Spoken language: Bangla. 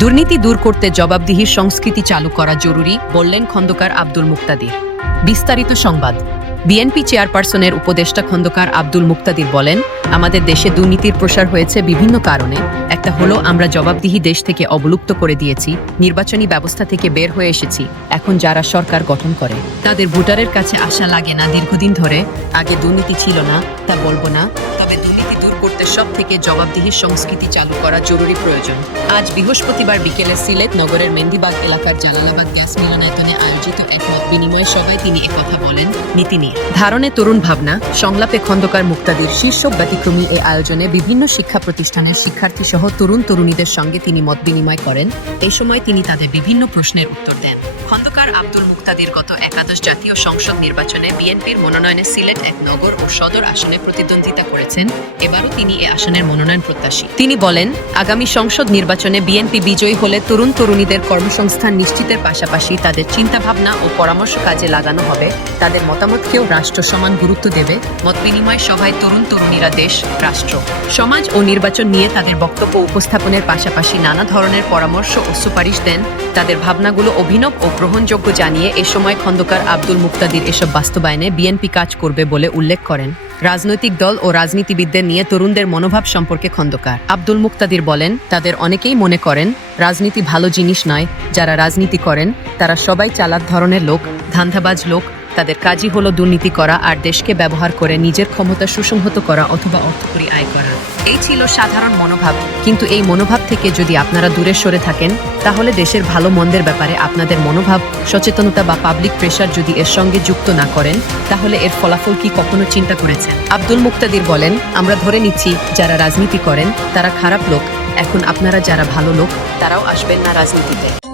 দুর্নীতি দূর করতে জবাবদিহির সংস্কৃতি চালু করা জরুরি, বললেন খন্দকার আব্দুল মুক্তাদির। বিস্তারিত সংবাদ। বিএনপি চেয়ারপারসনের উপদেষ্টা খন্দকার আব্দুল মুক্তাদির বলেন, আমাদের দেশে দুর্নীতির প্রসার হয়েছে বিভিন্ন কারণে। একটা হলো, আমরা জবাবদিহি দেশ থেকে অবলুপ্ত করে দিয়েছি, নির্বাচনী ব্যবস্থা থেকে বের হয়ে এসেছি, এখন যারা সরকার গঠন করে, তাদের ভোটারের কাছে আশা লাগে না দীর্ঘদিন ধরে, আগে দুর্নীতি ছিল না, তা বলব না, তবে দুর্নীতি দূর করতে সব থেকে জবাবদিহির সংস্কৃতি চালু করা জরুরি প্রয়োজন। আজ বৃহস্পতিবার বিকেলে সিলেট নগরের মেন্দিবাগ এলাকার জালালাবাদ গ্যাস মিলনায়তনে আয়োজিত এক মত বিনিময় সভায় তিনি একথা বলেন। নীতি নিয়ে, ধারণে তরুণ ভাবনা, সংলাপে খন্দকার মুক্তাদির শীর্ষ ব্যতিক্রমী এই আয়োজনে বিভিন্ন শিক্ষা প্রতিষ্ঠানের শিক্ষার্থী সহ তরুণ তরুণীদের সঙ্গে তিনি মত বিনিময় করেন। এই সময় তিনি তাদের বিভিন্ন প্রশ্নের উত্তর দেন। খন্দকার আব্দুল মুক্তাদির গত একাদশ জাতীয় সংসদ নির্বাচনে বিএনপির মনোনয়নে সিলেট এক নগর ও সদর আসনে প্রতিদ্বন্দ্বিতা করেছেন। এবারও তিনি এ আসনের মনোনয়ন প্রত্যাশী। তিনি বলেন, আগামী সংসদ নির্বাচনে বিএনপি বিজয়ী হলে তরুণ তরুণীদের কর্মসংস্থান নিশ্চিতের পাশাপাশি তাদের চিন্তাভাবনা ও পরামর্শ কাজে লাগানো হবে। তাদের মতামতকেও রাষ্ট্র সমান গুরুত্ব দেবে। মত বিনিময় সভায় তরুণ তরুণীরা দেশ, রাষ্ট্র, সমাজ ও নির্বাচন নিয়ে তাদের বক্তব্য উপস্থাপনের পাশাপাশি নানা ধরনের পরামর্শ ও সুপারিশ দেন। তাদের ভাবনাগুলো অভিনব ও গ্রহণযোগ্য জানিয়ে এ সময় খন্দকার আব্দুল মুক্তাদির এসব বাস্তবায়নে বিএনপি কাজ করবে বলে উল্লেখ করেন। রাজনৈতিক দল ও রাজনীতিবিদদের নিয়ে তরুণদের মনোভাব সম্পর্কে খন্দকার। আব্দুল মুক্তাদির বলেন, তাদের অনেকেই মনে করেন, রাজনীতি ভালো জিনিস নয়, যারা রাজনীতি করেন, তারা সবাই চালাক ধরনের লোক ধান্ধাবাজ লোক তাদের কাজই হলো দুর্নীতি করা আর দেশকে ব্যবহার করে নিজের ক্ষমতা সুসংহত করা অথবা অর্থকরী আয় করা। এই ছিল সাধারণ মনোভাব। কিন্তু এই মনোভাব থেকে যদি আপনারা দূরে সরে থাকেন, তাহলে দেশের ভালো মন্দের ব্যাপারে আপনাদের মনোভাব, সচেতনতা বা পাবলিক প্রেশার যদি এর সঙ্গে যুক্ত না করেন, তাহলে এর ফলাফল কি কখনো চিন্তা করেছেন? আব্দুল মুক্তাদির বলেন, আমরা ধরে নিচ্ছি, যারা রাজনীতি করেন, তারা খারাপ লোক। এখন আপনারা যারা ভালো লোক, তারাও আসবেন না রাজনীতিতে।